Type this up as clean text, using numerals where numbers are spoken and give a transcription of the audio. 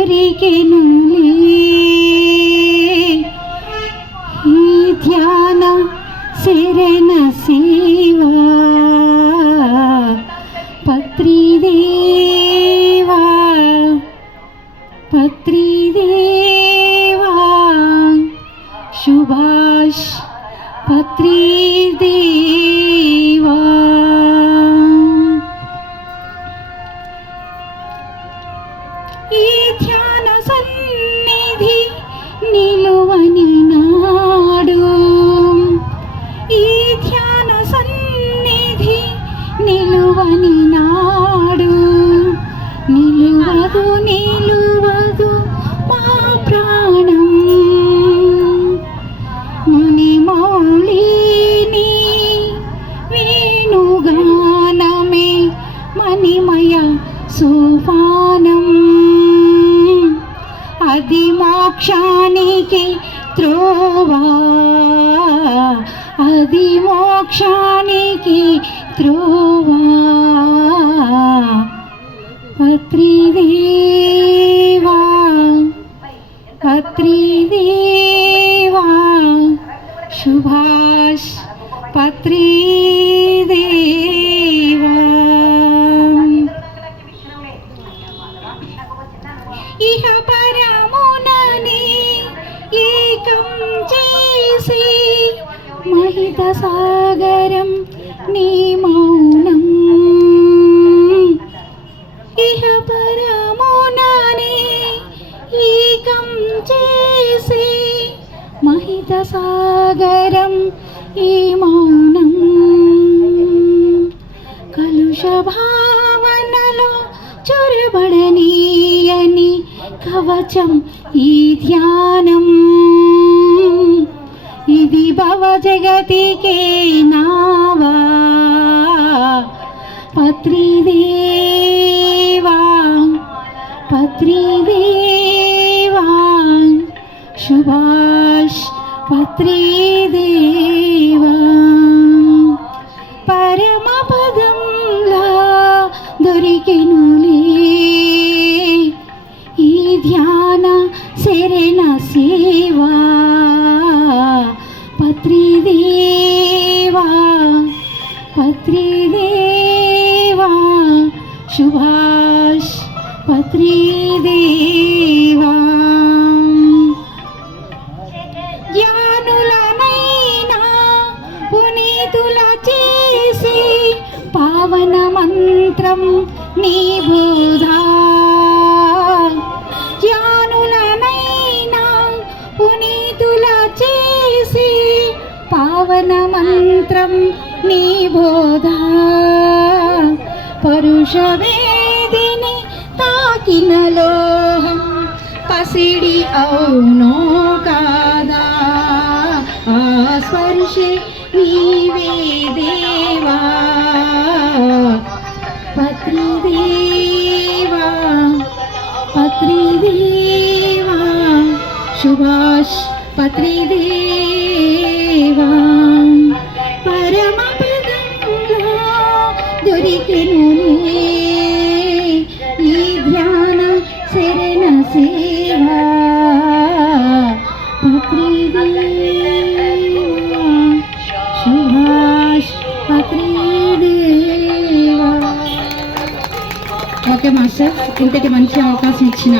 దొరికెనులే ఈ ధ్యాన శరణ సేవా పత్రిదేవా పత్రిదేవా సుభాష్ పత్రిదేవా ఈ ధ్యాన సన్నిధి నిలువని నాడు ఈ ధ్యాన సన్నిధి నిలువని నాడు నిలువదు నిలువదు మా ప్రాణం ముని మౌళిని వేణుగానమే మణిమయ సోపానం అది మోక్షానికి త్రోవా అది మోక్షానికి త్రోవా పత్రిదేవా పత్రిదేవా సుభాష్ పత్రిదేవా ఇహ పరమునని ఏకం చేసి మహిత సాగరం నీ మౌనం ఇహ పరమునని ఏకం చేసి మహిత సాగరం ఈ మౌనం కలుష భావనలో చొరబడనీయని కవచం ఈ ధ్యానం ఇది భవ జగతికే నావా పత్రిదేవా పత్రిదేవా సుభాష్ పత్రిదేవా పరమ పదంలా దొరికెనులే ఈ ధ్యాన శరణ సేవా పత్రిదేవా పత్రిదేవా సుభాష్ పత్రిదేవా జ్ఞానులనైనా పునీతుల చేసి పావన మంత్రం నీ బోధా జ్ఞానులనైనా పునీతుల చేసి పావన మంత్రం నీ బోధా పరుష వేదిని తాకిన లోహం పసిడి అవునో కాదా ఆ స్పర్శే నీవే దేవా పత్రిదేవా పత్రిదేవా సుభాష్ పత్రిదేవా పరమ పదంలో దొరికెనులే ఈ ధ్యాన శరణ సేవా పత్రిదేవా సుభాష్ పత్రిదేవా. ఓకే మాస్టర్, ఇంతటి మంచి అవకాశం ఇచ్చిన